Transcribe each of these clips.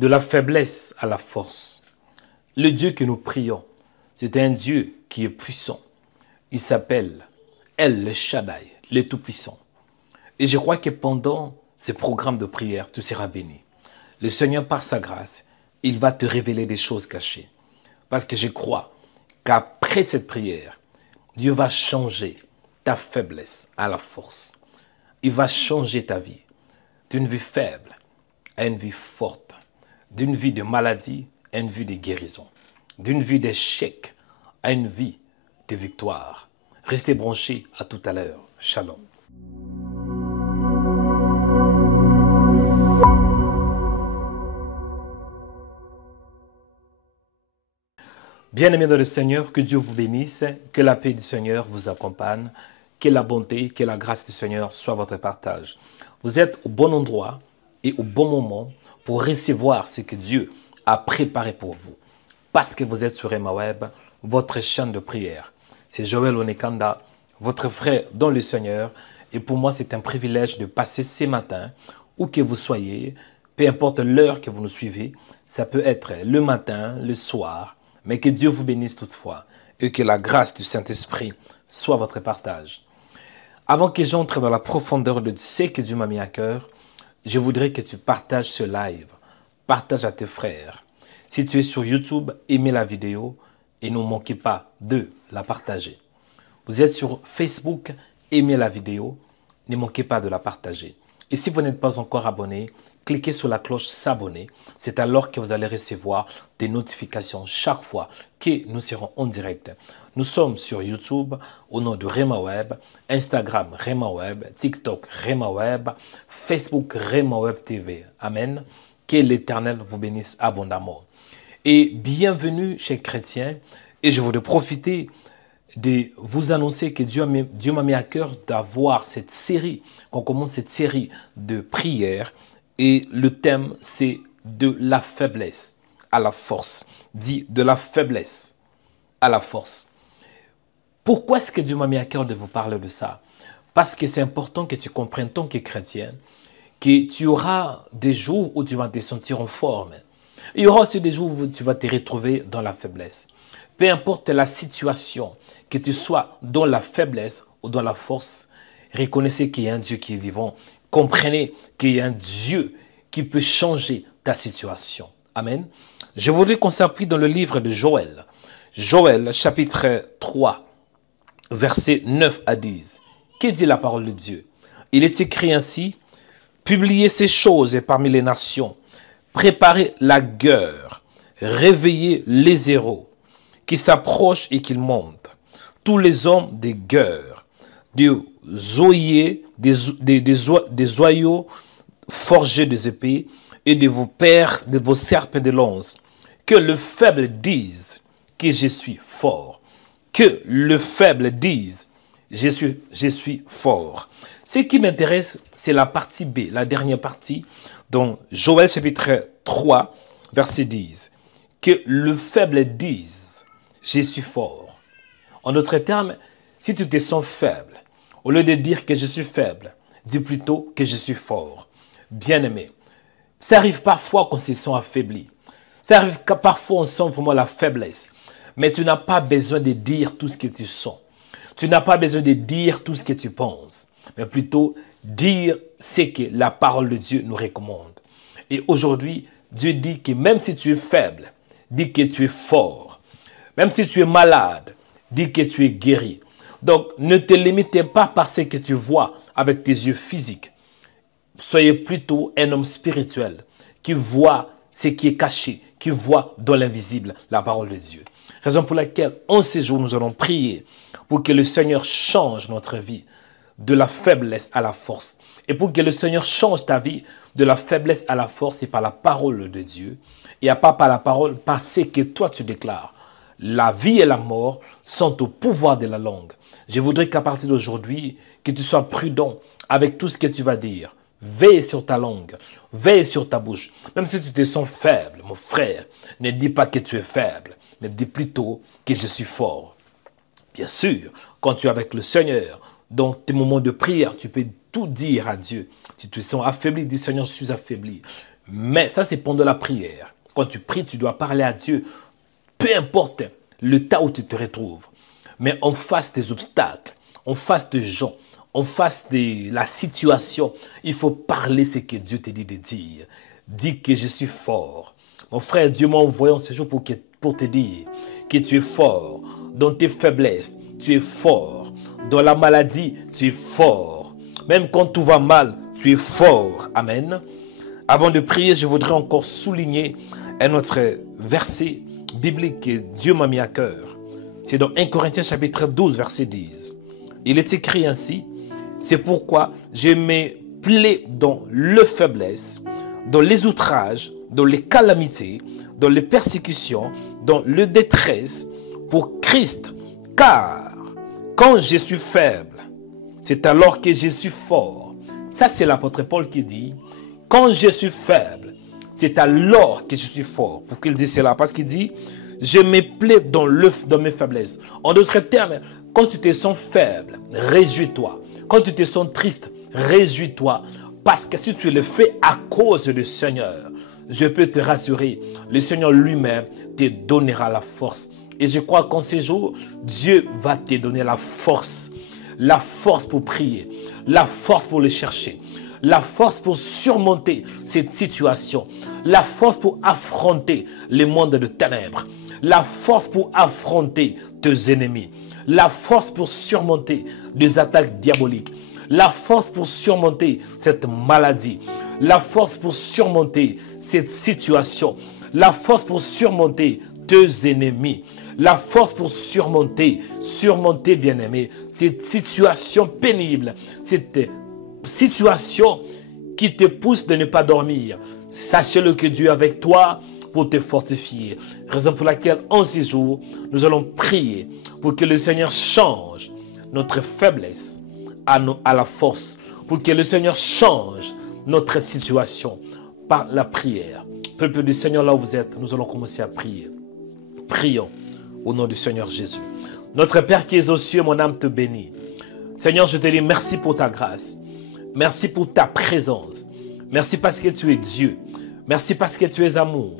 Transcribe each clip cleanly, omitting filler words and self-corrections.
de la faiblesse à la force. Le Dieu que nous prions, c'est un Dieu qui est puissant. Il s'appelle El Shaddai, le Tout-Puissant. Et je crois que pendant ces programmes de prière, tu seras béni. Le Seigneur, par sa grâce, il va te révéler des choses cachées. Parce que je crois qu'après cette prière, Dieu va changer ta faiblesse à la force. Il va changer ta vie d'une vie faible à une vie forte, d'une vie de maladie à une vie de guérison, d'une vie d'échec à une vie de victoire. Restez branchés, à tout à l'heure. Shalom. Bien-aimés dans le Seigneur, que Dieu vous bénisse, que la paix du Seigneur vous accompagne, que la bonté, que la grâce du Seigneur soit votre partage. Vous êtes au bon endroit et au bon moment pour recevoir ce que Dieu a préparé pour vous. Parce que vous êtes sur Rhema Web, votre chaîne de prière. C'est Joël Onekanda, votre frère dans le Seigneur. Et pour moi, c'est un privilège de passer ce matin, où que vous soyez, peu importe l'heure que vous nous suivez. Ça peut être le matin, le soir, mais que Dieu vous bénisse toutefois et que la grâce du Saint-Esprit soit votre partage. Avant que j'entre dans la profondeur de ce que Dieu m'a mis à cœur, je voudrais que tu partages ce live. Partage à tes frères. Si tu es sur YouTube, aimez la vidéo et ne manquez pas de la partager. Vous êtes sur Facebook, aimez la vidéo, ne manquez pas de la partager. Et si vous n'êtes pas encore abonné, cliquez sur la cloche s'abonner. C'est alors que vous allez recevoir des notifications chaque fois que nous serons en direct. Nous sommes sur YouTube au nom de Rhema Web, Instagram Rhema Web, TikTok Rhema Web, Facebook Rhema Web TV. Amen. Que l'Éternel vous bénisse abondamment. Et bienvenue chez Chrétiens. Et je voudrais profiter de vous annoncer que Dieu m'a mis à cœur d'avoir cette série, qu'on commence cette série de prières. Et le thème, c'est de la faiblesse à la force. Dit de la faiblesse à la force. Pourquoi est-ce que Dieu m'a mis à cœur de vous parler de ça? Parce que c'est important que tu comprennes, tant que chrétien, que tu auras des jours où tu vas te sentir en forme. Il y aura aussi des jours où tu vas te retrouver dans la faiblesse. Peu importe la situation, que tu sois dans la faiblesse ou dans la force, reconnaissez qu'il y a un Dieu qui est vivant. Comprenez qu'il y a un Dieu qui peut changer ta situation. Amen. Je voudrais qu'on s'appuie dans le livre de Joël. Joël, chapitre 3, versets 9 à 10. Que dit la parole de Dieu? Il est écrit ainsi: publiez ces choses parmi les nations, préparez la guerre, réveillez les héros qui s'approchent et qui montent. Tous les hommes des guerres, des oeillers, des oyaux forgés des épées et de vos serpents de lance. Que le faible dise que je suis fort. Que le faible dise je suis fort. Ce qui m'intéresse, c'est la partie B, la dernière partie, dans Joël chapitre 3, verset 10. Que le faible dise je suis fort. En d'autres termes, si tu te sens faible, au lieu de dire que je suis faible, dis plutôt que je suis fort. Bien-aimé, ça arrive parfois qu'on se sent affaibli. Ça arrive que parfois on sent vraiment la faiblesse. Mais tu n'as pas besoin de dire tout ce que tu sens. Tu n'as pas besoin de dire tout ce que tu penses. Mais plutôt dire ce que la parole de Dieu nous recommande. Et aujourd'hui, Dieu dit que même si tu es faible, dis que tu es fort. Même si tu es malade, dis que tu es guéri. Donc, ne te limitez pas par ce que tu vois avec tes yeux physiques. Soyez plutôt un homme spirituel qui voit ce qui est caché, qui voit dans l'invisible la parole de Dieu. Raison pour laquelle, en ces jours, nous allons prier pour que le Seigneur change notre vie de la faiblesse à la force. Et pour que le Seigneur change ta vie de la faiblesse à la force, c'est par la parole de Dieu. Et pas par la parole, par ce que toi tu déclares. La vie et la mort sont au pouvoir de la langue. Je voudrais qu'à partir d'aujourd'hui, que tu sois prudent avec tout ce que tu vas dire. Veille sur ta langue, veille sur ta bouche. Même si tu te sens faible, mon frère, ne dis pas que tu es faible, mais dis plutôt que je suis fort. Bien sûr, quand tu es avec le Seigneur, dans tes moments de prière, tu peux tout dire à Dieu. Si tu te sens affaibli, dis Seigneur, je suis affaibli. Mais ça, c'est pendant la prière. Quand tu pries, tu dois parler à Dieu, peu importe le tas où tu te retrouves. Mais en face des obstacles, en face des gens, en face de la situation, il faut parler ce que Dieu te dit de dire. Dis que je suis fort. Mon frère, Dieu m'a envoyé en ce jour pour te dire que tu es fort. Dans tes faiblesses, tu es fort. Dans la maladie, tu es fort. Même quand tout va mal, tu es fort. Amen. Avant de prier, je voudrais encore souligner un autre verset biblique que Dieu m'a mis à cœur. C'est dans 1 Corinthiens chapitre 12, verset 10. Il est écrit ainsi: c'est pourquoi je me plais dans les faiblesses, dans les outrages, dans les calamités, dans les persécutions, dans le détresse, pour Christ. Car quand je suis faible, c'est alors que je suis fort. Ça, c'est l'apôtre Paul qui dit: quand je suis faible, c'est alors que je suis fort. Pourquoi il dit cela? Parce qu'il dit: je me plais dans mes faiblesses. En d'autres termes, quand tu te sens faible, réjouis-toi. Quand tu te sens triste, réjouis-toi. Parce que si tu le fais à cause du Seigneur, je peux te rassurer, le Seigneur lui-même te donnera la force. Et je crois qu'en ces jours, Dieu va te donner la force. La force pour prier, la force pour le chercher, la force pour surmonter cette situation, la force pour affronter le monde de ténèbres, la force pour affronter tes ennemis, la force pour surmonter des attaques diaboliques, la force pour surmonter cette maladie, la force pour surmonter cette situation, la force pour surmonter tes ennemis, la force pour surmonter, bien-aimé, cette situation pénible, cette situation qui te pousse de ne pas dormir. Sachez-le que Dieu est avec toi pour te fortifier. Raison pour laquelle, en ces jours, nous allons prier pour que le Seigneur change notre faiblesse à la force, pour que le Seigneur change notre situation par la prière. Peuple du Seigneur, là où vous êtes, nous allons commencer à prier. Prions au nom du Seigneur Jésus. Notre Père qui es aux cieux, mon âme te bénit. Seigneur, je te dis merci pour ta grâce. Merci pour ta présence. Merci parce que tu es Dieu. Merci parce que tu es amour.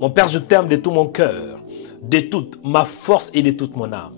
Mon Père, je t'aime de tout mon cœur, de toute ma force et de toute mon âme.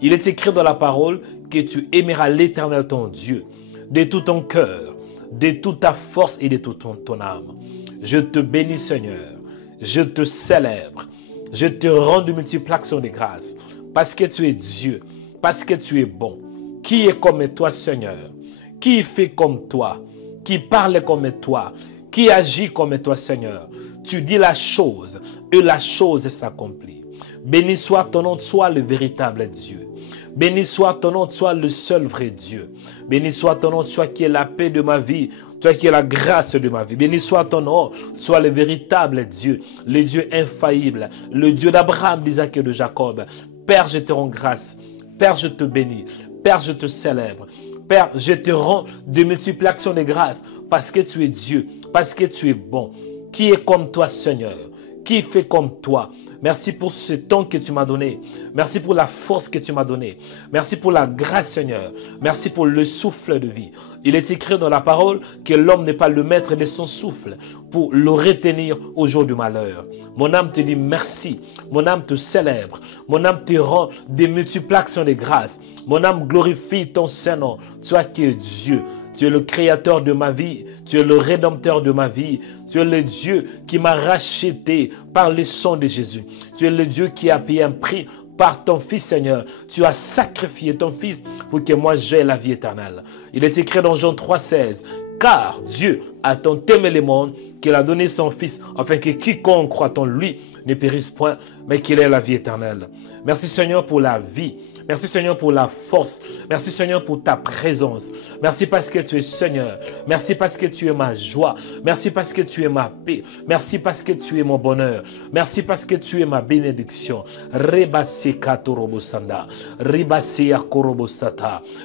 Il est écrit dans la parole que tu aimeras l'Éternel ton Dieu, de tout ton cœur, de toute ta force et de toute ton âme. Je te bénis, Seigneur. Je te célèbre. Je te rends de multiples actions de grâce parce que tu es Dieu, parce que tu es bon. Qui est comme toi, Seigneur? Qui fait comme toi? Qui parle comme toi? Qui agit comme toi, Seigneur? Tu dis la chose et la chose s'accomplit. Béni soit ton nom, sois le véritable Dieu. Béni soit ton nom, sois le seul vrai Dieu. Béni soit ton nom, toi qui es la paix de ma vie, toi qui es la grâce de ma vie. Béni soit ton nom, sois le véritable Dieu, le Dieu infaillible, le Dieu d'Abraham, d'Isaac et de Jacob. Père, je te rends grâce. Père, je te bénis. Père, je te célèbre. Père, je te rends de multiples actions de grâce parce que tu es Dieu, parce que tu es bon. Qui est comme toi, Seigneur? Qui fait comme toi? Merci pour ce temps que tu m'as donné. Merci pour la force que tu m'as donnée. Merci pour la grâce, Seigneur. Merci pour le souffle de vie. Il est écrit dans la parole que l'homme n'est pas le maître de son souffle pour le retenir au jour du malheur. Mon âme te dit merci. Mon âme te célèbre. Mon âme te rend des multiples actions de grâce. Mon âme glorifie ton Saint-Nom. Toi qui es Dieu. Tu es le créateur de ma vie. Tu es le rédempteur de ma vie. Tu es le Dieu qui m'a racheté par le sang de Jésus. Tu es le Dieu qui a payé un prix par ton Fils, Seigneur. Tu as sacrifié ton Fils pour que moi j'aie la vie éternelle. Il est écrit dans Jean 3,16. Car Dieu a tant aimé le monde qu'il a donné son Fils afin que quiconque croit en lui ne périsse point, mais qu'il ait la vie éternelle. Merci Seigneur pour la vie. Merci Seigneur pour la force. Merci Seigneur pour ta présence. Merci parce que tu es Seigneur. Merci parce que tu es ma joie. Merci parce que tu es ma paix. Merci parce que tu es mon bonheur. Merci parce que tu es ma bénédiction.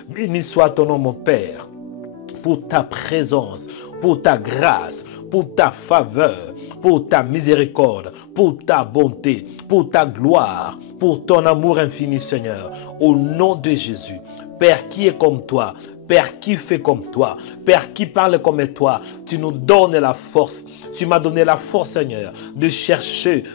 Béni soit ton nom mon Père, pour ta présence, pour ta grâce, pour ta faveur, pour ta miséricorde, pour ta bonté, pour ta gloire, pour ton amour infini, Seigneur. Au nom de Jésus, Père, qui est comme toi? Père, qui fait comme toi? Père, qui parle comme toi? Tu nous donnes la force. Tu m'as donné la force, Seigneur, de chercher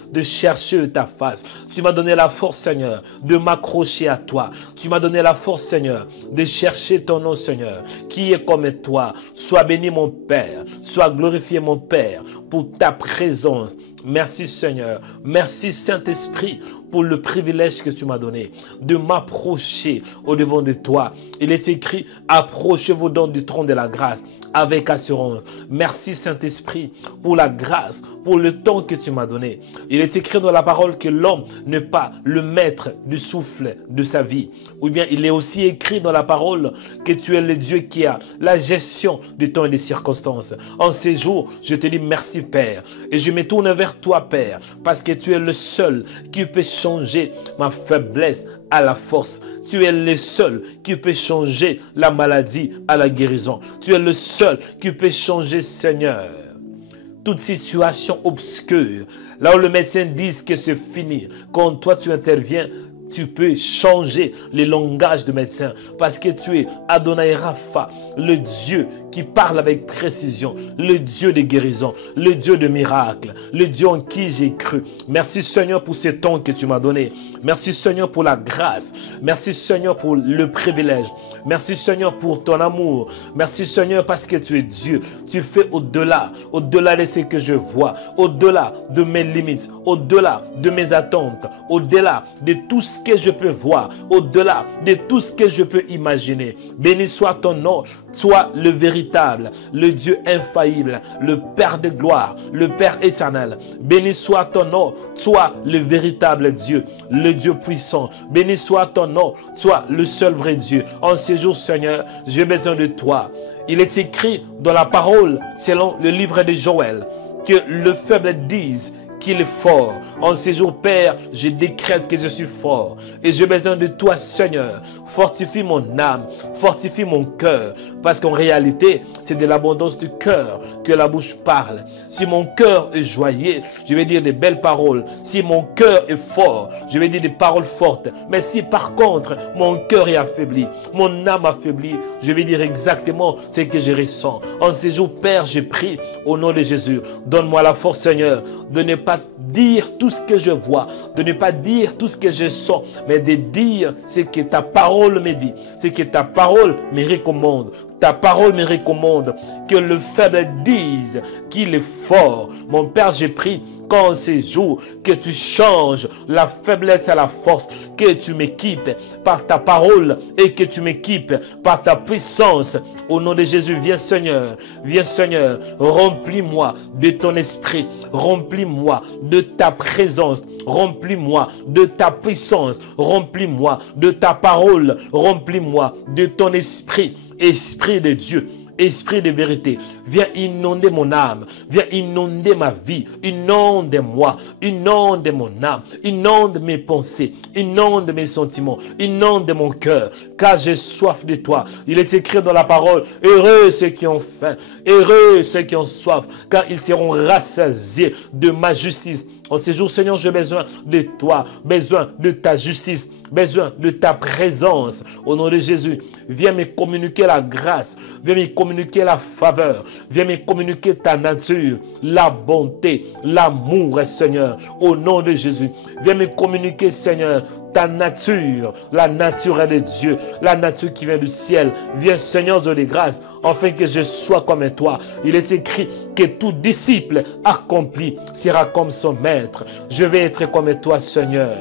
ta face. Tu m'as donné la force, Seigneur, de m'accrocher à toi. Tu m'as donné la force, Seigneur, de chercher ton nom, Seigneur, qui est comme toi. Sois béni, mon Père. Sois glorifié, mon Père, pour ta présence. Merci, Seigneur. Merci, Saint-Esprit, pour le privilège que tu m'as donné de m'approcher au-devant de toi. Il est écrit, approchez-vous donc du trône de la grâce avec assurance. Merci, Saint-Esprit, pour la grâce, pour le temps que tu m'as donné. Il est écrit dans la parole que l'homme n'est pas le maître du souffle de sa vie. Ou bien il est aussi écrit dans la parole que tu es le Dieu qui a la gestion du temps et des circonstances. En ces jours, je te dis merci, Père. Et je me tourne vers toi, Père, parce que tu es le seul qui peut changer ma faiblesse à la force. Tu es le seul qui peut changer la maladie à la guérison. Tu es le seul qui peut changer, Seigneur, toute situation obscure. Là où le médecin dit que c'est fini, quand toi tu interviens, tu peux changer le langage de médecin parce que tu es Adonai Rapha, le Dieu qui parle avec précision, le Dieu de guérison, le Dieu de miracles, le Dieu en qui j'ai cru. Merci, Seigneur, pour ce temps que tu m'as donné. Merci, Seigneur, pour la grâce. Merci, Seigneur, pour le privilège. Merci, Seigneur, pour ton amour. Merci, Seigneur, parce que tu es Dieu. Tu fais au-delà de ce que je vois, au-delà de mes limites, au-delà de mes attentes, au-delà de tout ce que je peux voir, au-delà de tout ce que je peux imaginer. Béni soit ton nom, sois le véritable, le Dieu infaillible, le Père de gloire, le Père éternel. Béni soit ton nom, sois le véritable Dieu, le Dieu puissant. Béni soit ton nom, sois le seul vrai Dieu. En ces jours, Seigneur, j'ai besoin de toi. Il est écrit dans la parole, selon le livre de Joël, que le faible dise qu'il est fort. En ces jours, Père, je décrète que je suis fort. Et j'ai besoin de toi, Seigneur. Fortifie mon âme, fortifie mon cœur. Parce qu'en réalité, c'est de l'abondance du cœur que la bouche parle. Si mon cœur est joyeux, je vais dire des belles paroles. Si mon cœur est fort, je vais dire des paroles fortes. Mais si par contre, mon cœur est affaibli, mon âme affaiblie, je vais dire exactement ce que je ressens. En ces jours, Père, je prie au nom de Jésus. Donne-moi la force, Seigneur, de ne pas dire tout ce que je vois, de ne pas dire tout ce que je sens, mais de dire ce que ta parole me dit, ce que ta parole me recommande. Ta parole me recommande que le faible dise qu'il est fort. Mon Père, j'ai pris qu'en ces jours, que tu changes la faiblesse à la force, que tu m'équipes par ta parole et que tu m'équipes par ta puissance. Au nom de Jésus, viens Seigneur, remplis-moi de ton esprit, remplis-moi de ta présence, remplis-moi de ta puissance, remplis-moi de ta parole, remplis-moi de ton esprit. Esprit de Dieu, esprit de vérité, viens inonder mon âme, viens inonder ma vie, inonde-moi, inonde mon âme, inonde mes pensées, inonde mes sentiments, inonde mon cœur, car j'ai soif de toi. Il est écrit dans la parole, heureux ceux qui ont faim, heureux ceux qui ont soif, car ils seront rassasiés de ma justice. En ces jours, Seigneur, j'ai besoin de toi, besoin de ta justice, besoin de ta présence. Au nom de Jésus, viens me communiquer la grâce, viens me communiquer la faveur, viens me communiquer ta nature, la bonté, l'amour, Seigneur. Au nom de Jésus, viens me communiquer, Seigneur, ta nature, la nature de Dieu, la nature qui vient du ciel. Viens, Seigneur Dieu de grâce, afin que je sois comme toi. Il est écrit que tout disciple accompli sera comme son maître. Je vais être comme toi, Seigneur.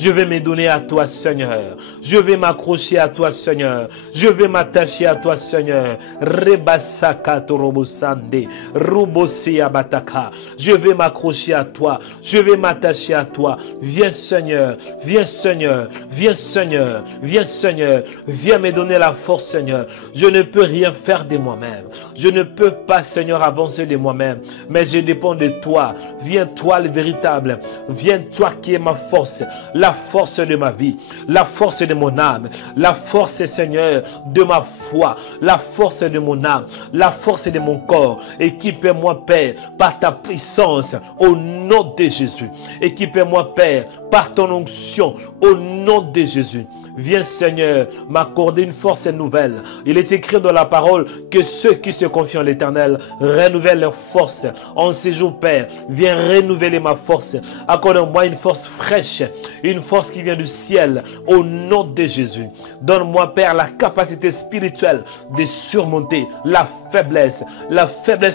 Je vais me donner à toi, Seigneur. Je vais m'accrocher à toi, Seigneur. Je vais m'attacher à toi, Seigneur. Rebasaka torobosande, rubosia bataka. Je vais m'accrocher à toi. Je vais m'attacher à toi. Viens, Seigneur. Viens, Seigneur. Viens, Seigneur. Viens, Seigneur. Viens me donner la force, Seigneur. Je ne peux rien faire de moi-même. Je ne peux pas, Seigneur, avancer de moi-même. Mais je dépends de toi. Viens, toi, le véritable. Viens, toi qui es ma force. La force de ma vie, la force de mon âme, la force, Seigneur, de ma foi, la force de mon âme, la force de mon corps. Équipe-moi, Père, par ta puissance, au nom de Jésus. Équipe-moi, Père, par ton onction, au nom de Jésus. Viens Seigneur, m'accorder une force nouvelle. Il est écrit dans la parole que ceux qui se confient en l'Éternel renouvellent leur force. En ces jours, Père, viens renouveler ma force. Accorde-moi une force fraîche, une force qui vient du ciel, au nom de Jésus. Donne-moi, Père, la capacité spirituelle de surmonter la faiblesse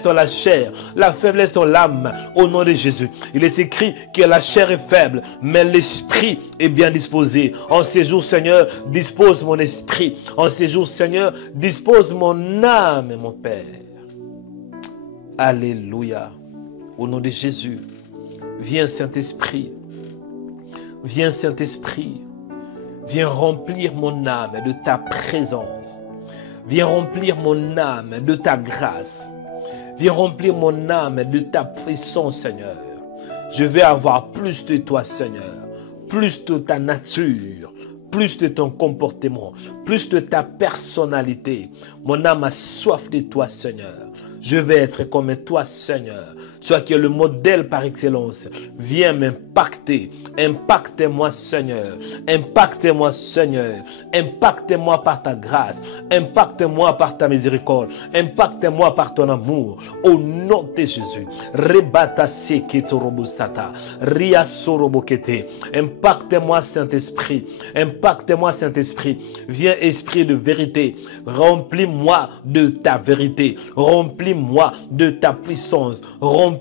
dans la chair, la faiblesse dans l'âme, au nom de Jésus. Il est écrit que la chair est faible, mais l'esprit est bien disposé. En ces jours, Seigneur, dispose mon esprit. En ces jours, Seigneur, dispose mon âme, mon Père. Alléluia. Au nom de Jésus, viens Saint-Esprit. Viens Saint-Esprit. Viens remplir mon âme de ta présence. Viens remplir mon âme de ta grâce. Viens remplir mon âme de ta puissance, Seigneur. Je veux avoir plus de toi, Seigneur. Plus de ta nature. Plus de ton comportement, plus de ta personnalité. Mon âme a soif de toi, Seigneur. Je vais être comme toi, Seigneur. Toi qui es le modèle par excellence. Viens m'impacter. Impacte-moi, Seigneur. Impacte-moi, Seigneur. Impacte-moi par ta grâce. Impacte-moi par ta miséricorde. Impacte-moi par ton amour. Au nom de Jésus. Rebata seketo robusata. Ria sorobokete. Impacte-moi, Saint-Esprit. Impacte-moi, Saint-Esprit. Viens, Esprit de vérité. Remplis-moi de ta vérité. Remplis-moi de ta puissance. Remplis-moi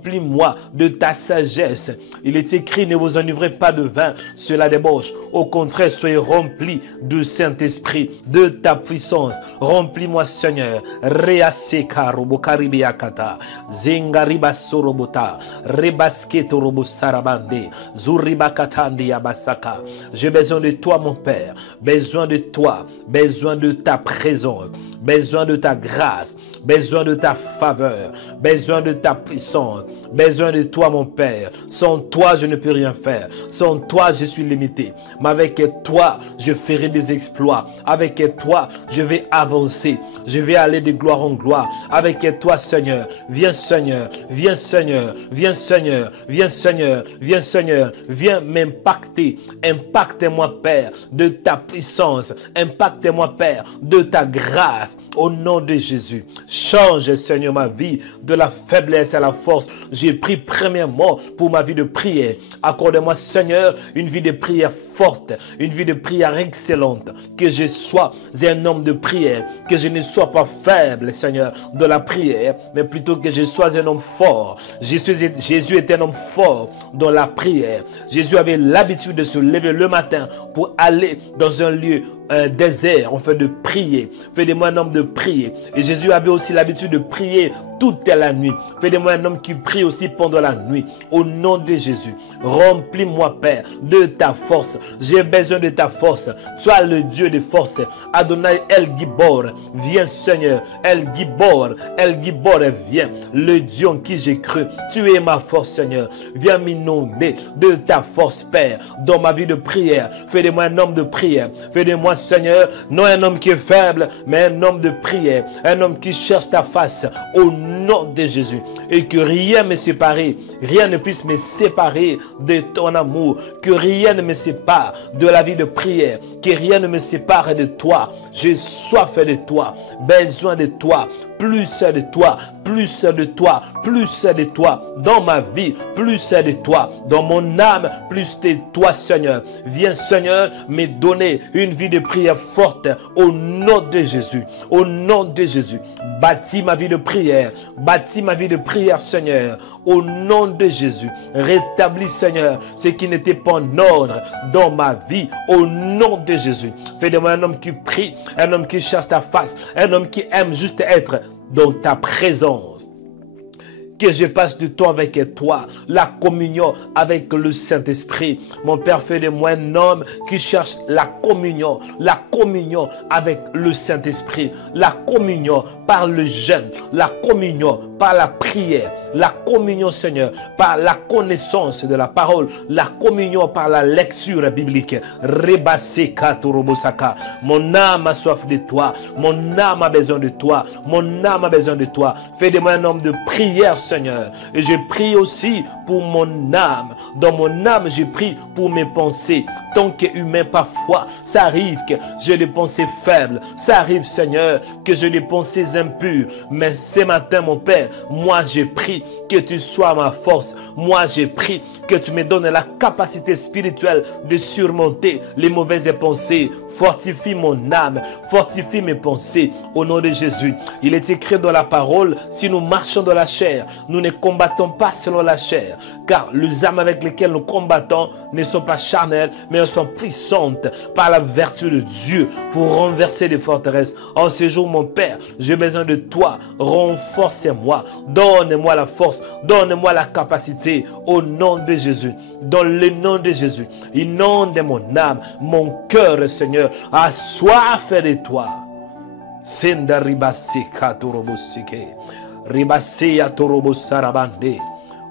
de ta sagesse. Il est écrit, ne vous enivrez pas de vin, cela débauche. Au contraire, soyez remplis du Saint-Esprit, de ta puissance. Remplis-moi, Seigneur. Reaseka robokaribiakata. Zengariba sorobota. Rebasketo robosarabande. Zuribakatandi yabasaka. J'ai besoin de toi, mon Père. Besoin de toi. Besoin de ta présence. Besoin de ta grâce, besoin de ta faveur, besoin de ta puissance, besoin de toi, mon Père. Sans toi, je ne peux rien faire. Sans toi, je suis limité. Mais avec toi, je ferai des exploits. Avec toi, je vais avancer. Je vais aller de gloire en gloire. Avec toi, Seigneur. Viens, Seigneur. Viens, Seigneur. Viens, Seigneur. Viens, Seigneur. Viens, Seigneur. Viens m'impacter. Impacte-moi, Père, de ta puissance. Impacte-moi, Père, de ta grâce. Au nom de Jésus, change, Seigneur, ma vie de la faiblesse à la force. J'ai pris premièrement pour ma vie de prière. Accorde-moi, Seigneur, une vie de prière forte, une vie de prière excellente. Que je sois un homme de prière, que je ne sois pas faible, Seigneur, de la prière, mais plutôt que je sois un homme fort. Jésus était un homme fort dans la prière. Jésus avait l'habitude de se lever le matin pour aller dans un lieu désert, en fait de prier. Fais de moi un homme de prier. Et Jésus avait aussi l'habitude de prier toute la nuit. Fais de moi un homme qui prie aussi pendant la nuit. Au nom de Jésus, remplis-moi, Père, de ta force. J'ai besoin de ta force. Sois le Dieu de force. Adonai El Gibor, viens, Seigneur. El Gibor, viens. Le Dieu en qui j'ai cru. Tu es ma force, Seigneur. Viens m'inonder de ta force, Père, dans ma vie de prière. Fais de moi un homme de prière. Fais de moi, Seigneur, non un homme qui est faible, mais un homme de prière, un homme qui cherche ta face, au nom de Jésus. Et que rien me sépare, rien ne puisse me séparer de ton amour, que rien ne me sépare de la vie de prière, que rien ne me sépare de toi. J'ai soif de toi, besoin de toi, plus de toi, plus de toi, plus de toi dans ma vie, plus de toi dans mon âme, plus de toi, Seigneur. Viens, Seigneur, me donner une vie de prière forte au nom de Jésus. Au nom de Jésus, bâtis ma vie de prière, bâtis ma vie de prière, Seigneur. Au nom de Jésus, rétablis, Seigneur, ce qui n'était pas en ordre dans ma vie. Au nom de Jésus, fais de moi un homme qui prie, un homme qui cherche ta face, un homme qui aime juste être dans ta présence. Que je passe du temps avec toi, la communion avec le Saint-Esprit. Mon Père, fais de moi un homme qui cherche la communion avec le Saint-Esprit, la communion par le jeûne, la communion par la prière, la communion, Seigneur, par la connaissance de la parole, la communion par la lecture biblique. Mon âme a soif de toi, mon âme a besoin de toi, mon âme a besoin de toi. Fais de moi un homme de prière, Seigneur. Seigneur. Et je prie aussi pour mon âme. Dans mon âme, je prie pour mes pensées. Tant qu'humain, parfois, ça arrive que j'ai des pensées faibles. Ça arrive, Seigneur, que j'ai des pensées impures. Mais ce matin, mon Père, moi, je prie que tu sois ma force. Moi, je prie que tu me donnes la capacité spirituelle de surmonter les mauvaises pensées. Fortifie mon âme, fortifie mes pensées au nom de Jésus. Il est écrit dans la parole, si nous marchons dans la chair, nous ne combattons pas selon la chair, car les armes avec lesquelles nous combattons ne sont pas charnelles, mais elles sont puissantes par la vertu de Dieu pour renverser les forteresses. En ce jour, mon Père, j'ai besoin de toi. Renforcez-moi, donne-moi la force, donne-moi la capacité au nom de Jésus. Dans le nom de Jésus, inonde mon âme, mon cœur, Seigneur, a soif de toi. Senda ribasika torobosike, ribaseya torobosarabande.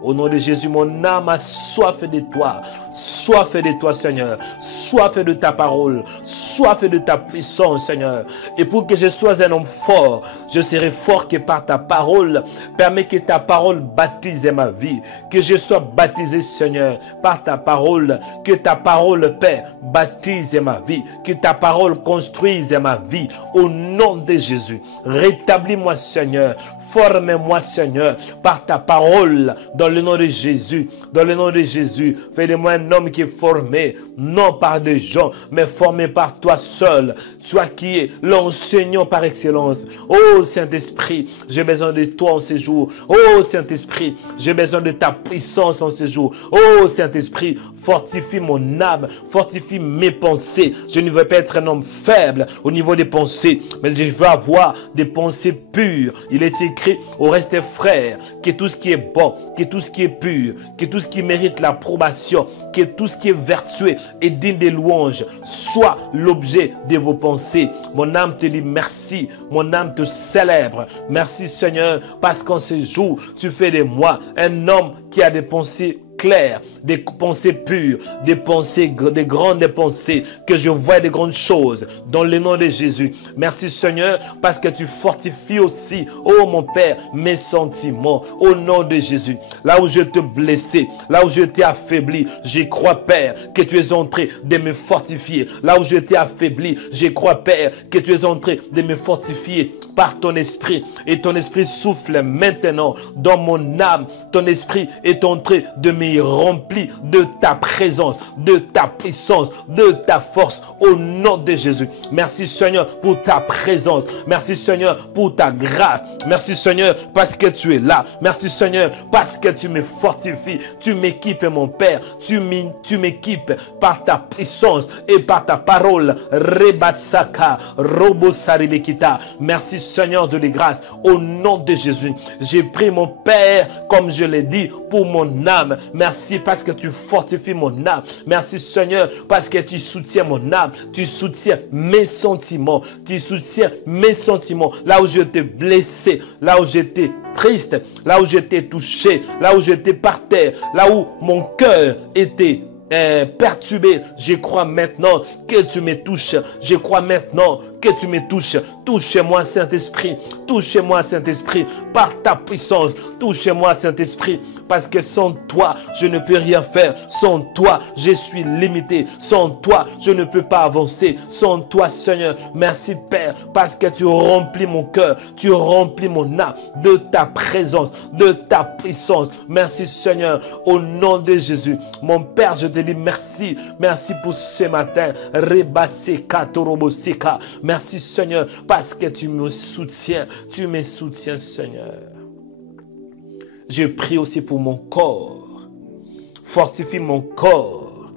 Au nom de Jésus, mon âme a soif de toi. Soif de toi, Seigneur. Soif de ta parole. Soif de ta puissance, Seigneur. Et pour que je sois un homme fort, je serai fort que par ta parole. Permets que ta parole baptise ma vie. Que je sois baptisé, Seigneur, par ta parole. Que ta parole, Père, baptise ma vie. Que ta parole construise ma vie. Au nom de Jésus. Rétablis-moi, Seigneur. Forme-moi, Seigneur, par ta parole. Dans le nom de Jésus, dans le nom de Jésus, fais de moi un homme qui est formé, non par des gens, mais formé par toi seul. Toi qui es l'enseignant par excellence. Oh Saint-Esprit, j'ai besoin de toi en ces jours. Oh Saint-Esprit, j'ai besoin de ta puissance en ces jours. Oh Saint-Esprit, fortifie mon âme, fortifie mes pensées. Je ne veux pas être un homme faible au niveau des pensées, mais je veux avoir des pensées pures. Il est écrit au reste des frères que tout ce qui est bon, que tout ce qui est pur, que tout ce qui mérite l'approbation, que tout ce qui est vertueux et digne des louanges soit l'objet de vos pensées. Mon âme te dit merci, mon âme te célèbre. Merci Seigneur, parce qu'en ce jour, tu fais de moi un homme qui a des pensées claires, des pensées pures, des grandes pensées, que je vois des grandes choses dans le nom de Jésus. Merci Seigneur, parce que tu fortifies aussi, oh mon Père, mes sentiments au nom de Jésus. Là où je te blessé, là où je t'ai affaibli, je crois Père que tu es en train de me fortifier. Là où je t'ai affaibli, je crois Père que tu es en train de me fortifier par ton esprit. Et ton esprit souffle maintenant dans mon âme. Ton esprit est en train de me remplir de ta présence, de ta puissance, de ta force au nom de Jésus. Merci Seigneur pour ta présence. Merci Seigneur pour ta grâce. Merci Seigneur parce que tu es là. Merci Seigneur parce que tu me fortifies. Tu m'équipes mon Père. Tu m'équipes par ta puissance et par ta parole. Rebasaka, Robosaribekita. Merci Seigneur de les grâces au nom de Jésus. J'ai pris mon Père comme je l'ai dit pour mon âme. Merci parce que tu fortifies mon âme. Merci Seigneur parce que tu soutiens mon âme. Tu soutiens mes sentiments. Tu soutiens mes sentiments. Là où je t'ai blessé, là où j'étais triste, là où j'étais touché, là où j'étais par terre, là où mon cœur était perturbé. Je crois maintenant que tu me touches. Je crois maintenant que tu me touches. Touche-moi Saint-Esprit. Touche-moi Saint-Esprit par ta puissance. Touche-moi Saint-Esprit parce que sans toi, je ne peux rien faire. Sans toi, je suis limité. Sans toi, je ne peux pas avancer. Sans toi, Seigneur, merci Père parce que tu remplis mon cœur. Tu remplis mon âme de ta présence, de ta puissance. Merci Seigneur, au nom de Jésus. Mon Père, je te dis merci. Merci pour ce matin. Rebaseka torobosika. Merci Seigneur parce que tu me soutiens. Tu me soutiens Seigneur. Je prie aussi pour mon corps. Fortifie mon corps.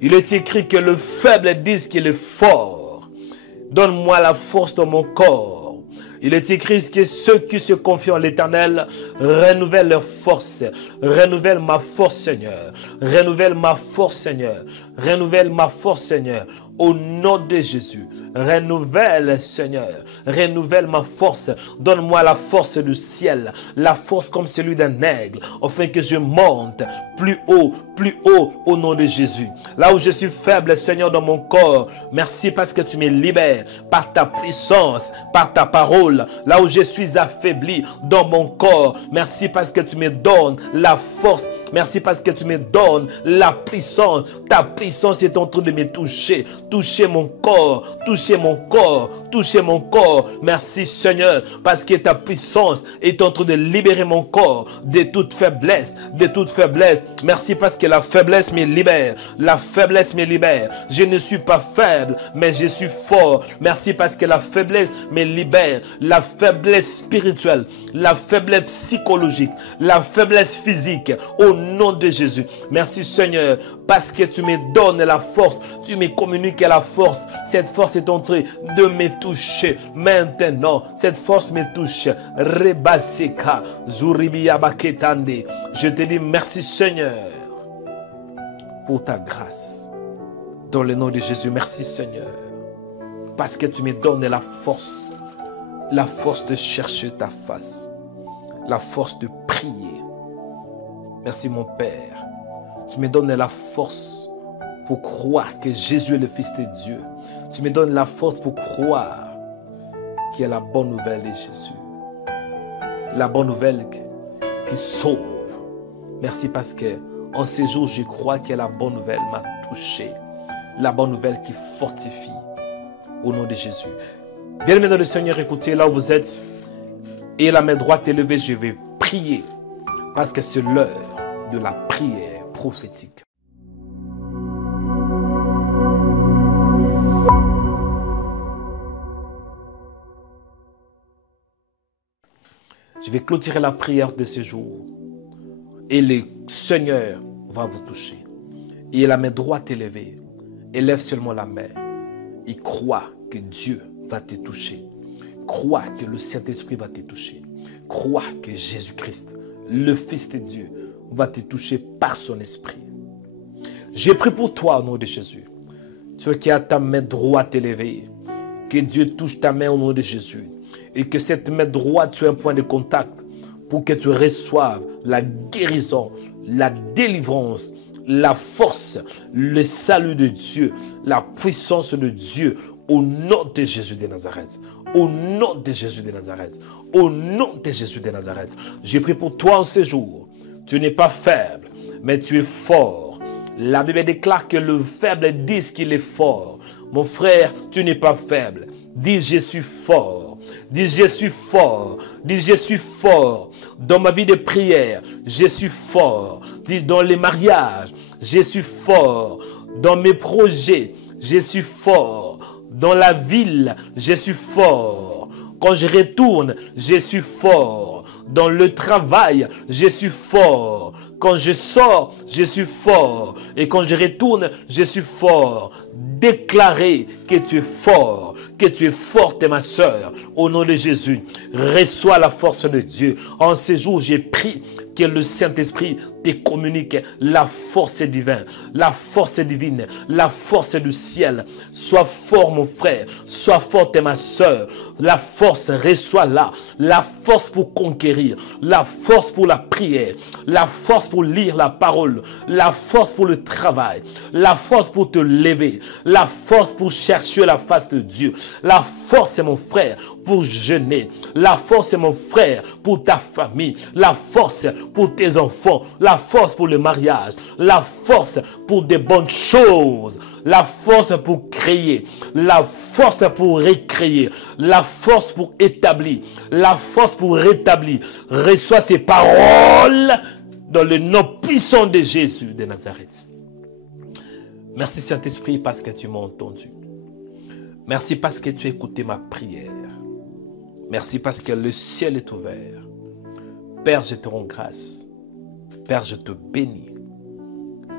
Il est écrit que le faible dise qu'il est fort. Donne-moi la force dans mon corps. Il est écrit que ceux qui se confient en l'Éternel renouvellent leur force. Renouvelle ma force, Seigneur. Renouvelle ma force, Seigneur. Renouvelle ma force, Seigneur. Au nom de Jésus, renouvelle, Seigneur, renouvelle ma force. Donne-moi la force du ciel, la force comme celui d'un aigle, afin que je monte plus haut, au nom de Jésus. Là où je suis faible, Seigneur, dans mon corps, merci parce que tu me libères par ta puissance, par ta parole. Là où je suis affaibli dans mon corps, merci parce que tu me donnes la force. Merci parce que tu me donnes la puissance. Ta puissance est en train de me toucher. Toucher mon corps, toucher mon corps, toucher mon corps. Merci Seigneur parce que ta puissance est en train de libérer mon corps de toute faiblesse, de toute faiblesse. Merci parce que la faiblesse me libère. La faiblesse me libère. Je ne suis pas faible, mais je suis fort. Merci parce que la faiblesse me libère. La faiblesse spirituelle, la faiblesse psychologique, la faiblesse physique. Au nom de Jésus. Merci Seigneur parce que tu me donnes la force. Tu me communiques la force. Cette force est en train de me toucher. Maintenant, cette force me touche. Rebaseka, Zuribiya Baketande. Je te dis merci Seigneur pour ta grâce. Dans le nom de Jésus, merci Seigneur parce que tu me donnes la force de chercher ta face, la force de prier. Merci mon Père. Tu me donnes la force pour croire que Jésus est le Fils de Dieu. Tu me donnes la force pour croire qu'il y a la bonne nouvelle de Jésus. La bonne nouvelle qui sauve. Merci parce que en ces jours, je crois que la bonne nouvelle m'a touché. La bonne nouvelle qui fortifie. Au nom de Jésus. Bien-aimés dans le Seigneur, écoutez là où vous êtes. Et la main droite élevée, je vais prier. Parce que c'est l'heure de la prière prophétique. Je vais clôturer la prière de ce jour. Et le Seigneur va vous toucher. Et la main droite élevée. Élève seulement la main. Et crois que Dieu va te toucher. Crois que le Saint-Esprit va te toucher. Crois que Jésus-Christ, le Fils de Dieu, va te toucher par son esprit. J'ai prié pour toi au nom de Jésus. Toi qui as ta main droite élevée, que Dieu touche ta main au nom de Jésus. Et que cette main droite soit un point de contact pour que tu reçoives la guérison, la délivrance, la force, le salut de Dieu, la puissance de Dieu au nom de Jésus de Nazareth. Au nom de Jésus de Nazareth. Au nom de Jésus de Nazareth. J'ai prié pour toi en ce jour. Tu n'es pas faible, mais tu es fort. La Bible déclare que le faible dit qu'il est fort. Mon frère, tu n'es pas faible. Dis, je suis fort. Dis, je suis fort. Dis, je suis fort. Dans ma vie de prière, je suis fort. Dis, dans les mariages, je suis fort. Dans mes projets, je suis fort. Dans la ville, je suis fort. Quand je retourne, je suis fort. Dans le travail, je suis fort. Quand je sors, je suis fort. Et quand je retourne, je suis fort. Déclarez que tu es fort, que tu es forte, ma soeur. Au nom de Jésus, reçois la force de Dieu. En ces jours, j'ai prié que le Saint-Esprit te communique la force divine, la force divine, la force du ciel. Sois fort, mon frère. Sois forte, ma soeur. La force, reçois-la. La force pour conquérir. La force pour la prière. La force pour lire la parole. La force pour le travail. La force pour te lever. La force pour chercher la face de Dieu. La force, mon frère, pour jeûner. La force, mon frère, pour ta famille. La force pour tes enfants. La force pour le mariage. La force pour des bonnes choses. La force pour créer. La force pour recréer. La force pour établir. La force pour rétablir. Reçois ces paroles dans le nom puissant de Jésus de Nazareth. Merci Saint-Esprit parce que tu m'as entendu. Merci parce que tu as écouté ma prière. Merci parce que le ciel est ouvert. Père, je te rends grâce. Père, je te bénis.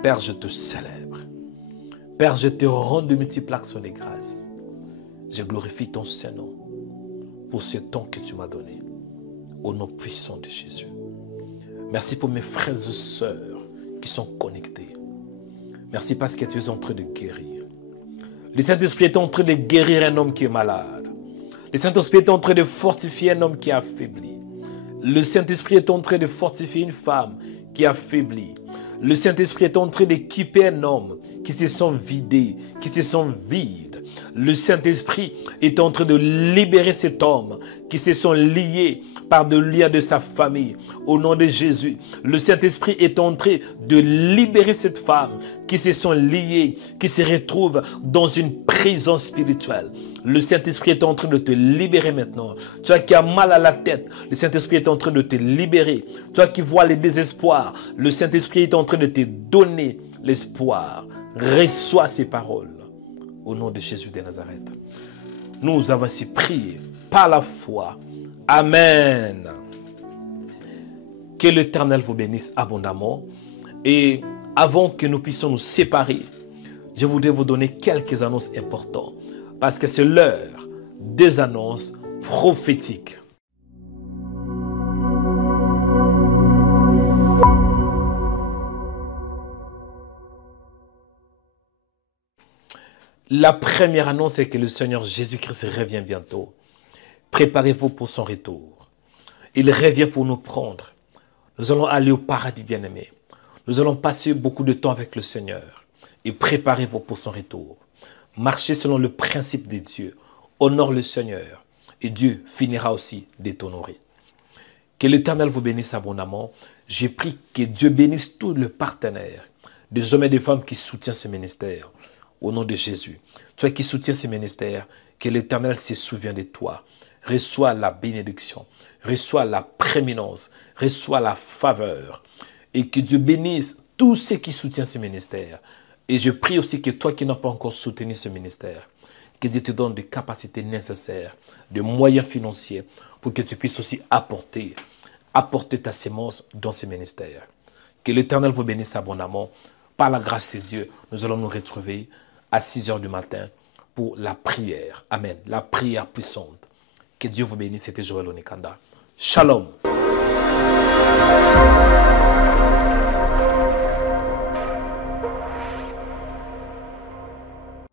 Père, je te célèbre. Père, je te rends de multiples actions de grâce. Je glorifie ton Saint-Nom pour ce temps que tu m'as donné. Au nom puissant de Jésus. Merci pour mes frères et sœurs qui sont connectés. Merci parce que tu es en train de guérir. Le Saint-Esprit est en train de guérir un homme qui est malade. Le Saint-Esprit est en train de fortifier un homme qui est affaibli. Le Saint-Esprit est en train de fortifier une femme qui est affaiblie. Le Saint-Esprit est en train d'équiper un homme qui se sent vidé, qui se sent vide. Le Saint-Esprit est en train de libérer cet homme qui se sent lié par le lien de sa famille. Au nom de Jésus, le Saint-Esprit est en train de libérer cette femme qui se sent liée, qui se retrouve dans une prison spirituelle. Le Saint-Esprit est en train de te libérer maintenant. Toi qui as mal à la tête, le Saint-Esprit est en train de te libérer. Toi qui vois le désespoir, le Saint-Esprit est en train de te donner l'espoir. Reçois ces paroles au nom de Jésus de Nazareth. Nous avons ainsi prié par la foi. Amen. Que l'Éternel vous bénisse abondamment. Et avant que nous puissions nous séparer, je voudrais vous donner quelques annonces importantes. Parce que c'est l'heure des annonces prophétiques. La première annonce est que le Seigneur Jésus-Christ revient bientôt. Préparez-vous pour son retour. Il revient pour nous prendre. Nous allons aller au paradis bien-aimé. Nous allons passer beaucoup de temps avec le Seigneur. Et préparez-vous pour son retour. Marchez selon le principe de Dieu. Honore le Seigneur. Et Dieu finira aussi de t'honorer. Que l'Éternel vous bénisse abondamment. J'ai pris que Dieu bénisse tous les partenaires, des hommes et des femmes qui soutiennent ce ministère. Au nom de Jésus. Toi qui soutiens ce ministère, que l'Éternel se souvienne de toi. Reçois la bénédiction. Reçois la prééminence. Reçois la faveur. Et que Dieu bénisse tous ceux qui soutiennent ce ministère. Et je prie aussi que toi qui n'as pas encore soutenu ce ministère, que Dieu te donne des capacités nécessaires, des moyens financiers pour que tu puisses aussi apporter ta sémence dans ce ministère. Que l'Éternel vous bénisse abondamment. Par la grâce de Dieu, nous allons nous retrouver à 6 heures du matin pour la prière. Amen. La prière puissante. Que Dieu vous bénisse. C'était Joël Onikanda. Shalom.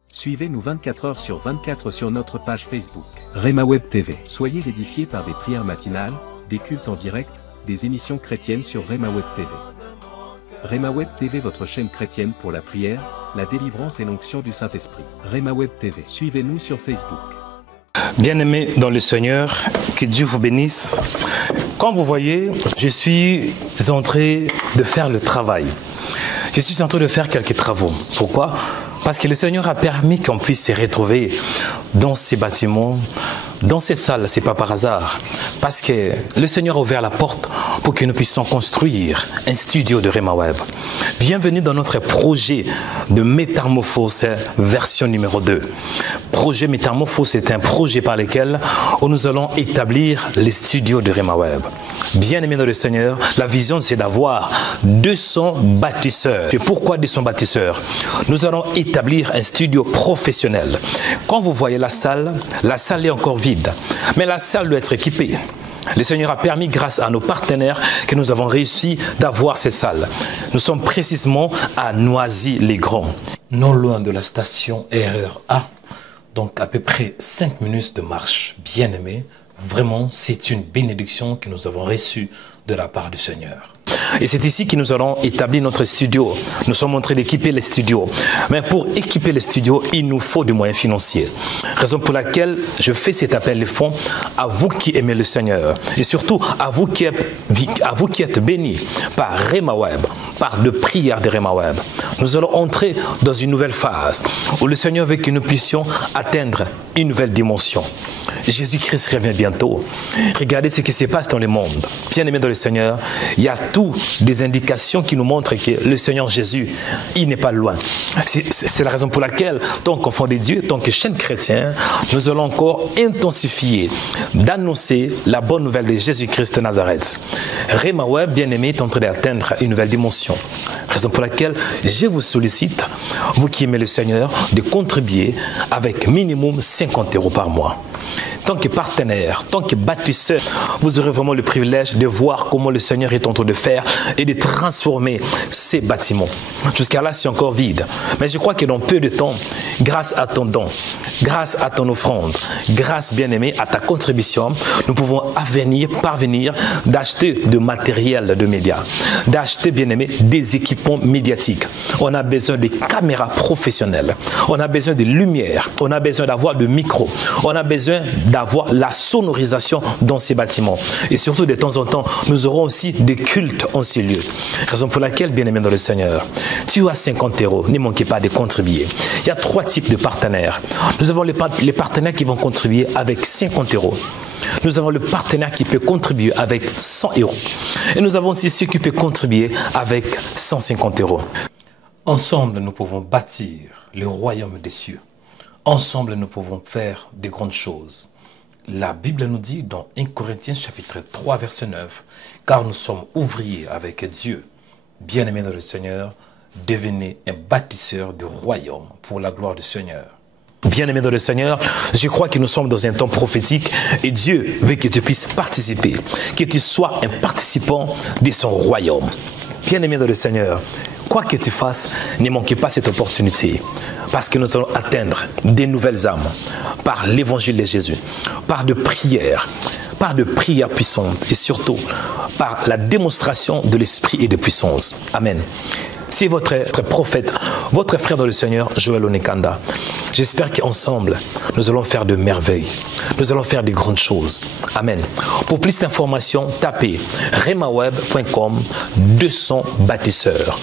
Suivez-nous 24 heures sur 24 sur notre page Facebook, Rema Web TV. Soyez édifiés par des prières matinales, des cultes en direct, des émissions chrétiennes sur Rema Web TV. Rema Web TV, votre chaîne chrétienne pour la prière, la délivrance et l'onction du Saint-Esprit. Rema Web TV. Suivez-nous sur Facebook. Bien-aimés dans le Seigneur, que Dieu vous bénisse. Comme vous voyez, je suis en train de faire le travail. Je suis en train de faire quelques travaux. Pourquoi ? Parce que le Seigneur a permis qu'on puisse se retrouver dans ces bâtiments, dans cette salle. Ce n'est pas par hasard. Parce que le Seigneur a ouvert la porte pour que nous puissions construire un studio de Rema Web. Bienvenue dans notre projet de métamorphose version numéro 2. Projet métamorphose est un projet par lequel nous allons établir les studios de Rema Web. Bien-aimés dans le Seigneur, la vision c'est d'avoir 200 bâtisseurs. Et pourquoi 200 bâtisseurs? Nous allons établir un studio professionnel. Quand vous voyez la salle est encore vide. Mais la salle doit être équipée. Le Seigneur a permis, grâce à nos partenaires, que nous avons réussi d'avoir cette salle. Nous sommes précisément à Noisy-les-Grands, non loin de la station RER-A. Donc à peu près 5 minutes de marche. Bien-aimés, vraiment, c'est une bénédiction que nous avons reçue de la part du Seigneur. Et c'est ici que nous allons établir notre studio. Nous sommes en train d'équiper les studios. Mais pour équiper les studios, il nous faut des moyens financiers. Raison pour laquelle je fais cet appel de fonds à vous qui aimez le Seigneur. Et surtout à vous qui êtes bénis par Rema Web, par le prière de Rema Web. Nous allons entrer dans une nouvelle phase où le Seigneur veut que nous puissions atteindre une nouvelle dimension. Jésus-Christ revient bientôt. Regardez ce qui se passe dans le monde. Bien-aimés dans le Seigneur, il y a toutes des indications qui nous montrent que le Seigneur Jésus, il n'est pas loin. C'est la raison pour laquelle, tant qu'enfant de Dieu, tant que chaîne chrétienne, nous allons encore intensifier d'annoncer la bonne nouvelle de Jésus-Christ de Nazareth. Rema Web, bien-aimé, est en train d'atteindre une nouvelle dimension. Raison pour laquelle je vous sollicite, vous qui aimez le Seigneur, de contribuer avec minimum 50 € par mois. tant que partenaire, tant que bâtisseur, vous aurez vraiment le privilège de voir comment le Seigneur est en train de faire et de transformer ces bâtiments. Jusqu'à là, c'est encore vide. Mais je crois que dans peu de temps, grâce à ton don, grâce à ton offrande, grâce, bien-aimé, à ta contribution, nous pouvons parvenir d'acheter de matériel de médias, d'acheter, bien-aimé, des équipements médiatiques. On a besoin de caméras professionnelles, on a besoin de lumière, on a besoin d'avoir de micros, on a besoin d'avoir la sonorisation dans ces bâtiments. Et surtout, de temps en temps, nous aurons aussi des cultes en ces lieux. Raison pour laquelle, bien-aimé dans le Seigneur, tu as 50 €, ne manquez pas de contribuer. Il y a 3 types de partenaires. Nous avons les partenaires qui vont contribuer avec 50 €. Nous avons le partenaire qui peut contribuer avec 100 €. Et nous avons aussi ceux qui peuvent contribuer avec 150 €. Ensemble, nous pouvons bâtir le royaume des cieux. Ensemble, nous pouvons faire de grandes choses. La Bible nous dit dans 1 Corinthiens chapitre 3 verset 9, « Car nous sommes ouvriers avec Dieu. Bien-aimés dans le Seigneur, devenez un bâtisseur de royaume pour la gloire du Seigneur. » Bien-aimé dans le Seigneur, je crois que nous sommes dans un temps prophétique et Dieu veut que tu puisses participer, que tu sois un participant de son royaume. Bien-aimé dans le Seigneur, quoi que tu fasses, ne manquez pas cette opportunité parce que nous allons atteindre des nouvelles âmes par l'évangile de Jésus, par de prières puissantes et surtout par la démonstration de l'esprit et de puissance. Amen. C'est votre prophète, votre frère dans le Seigneur, Joël Onekanda. J'espère qu'ensemble, nous allons faire de merveilles. Nous allons faire de grandes choses. Amen. Pour plus d'informations, tapez remaweb.com 200 bâtisseurs.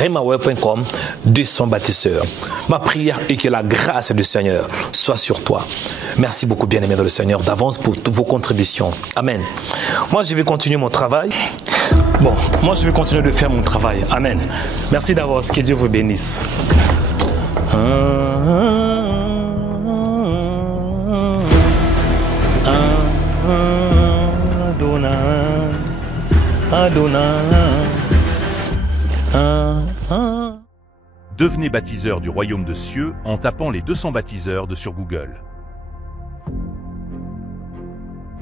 remaweb.com 200 bâtisseurs. Ma prière est que la grâce du Seigneur soit sur toi. Merci beaucoup, bien-aimé dans le Seigneur, d'avance pour toutes vos contributions. Amen. Moi, je vais continuer mon travail. Moi, je vais continuer de faire mon travail. Amen. Merci d'avance. Que Dieu vous bénisse. Devenez baptiseur du royaume de cieux en tapant les 200 baptiseurs sur Google.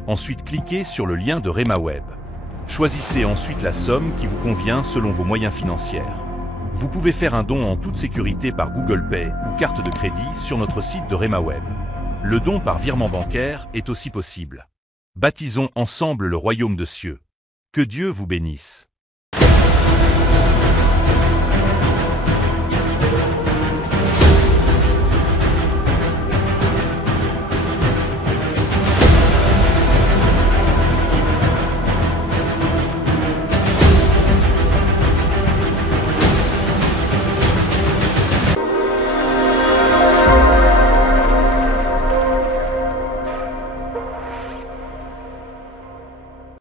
Ensuite, cliquez sur le lien de RhemaWeb. Choisissez ensuite la somme qui vous convient selon vos moyens financiers. Vous pouvez faire un don en toute sécurité par Google Pay ou carte de crédit sur notre site de RhemaWeb. Le don par virement bancaire est aussi possible. Baptisons ensemble le royaume de cieux. Que Dieu vous bénisse.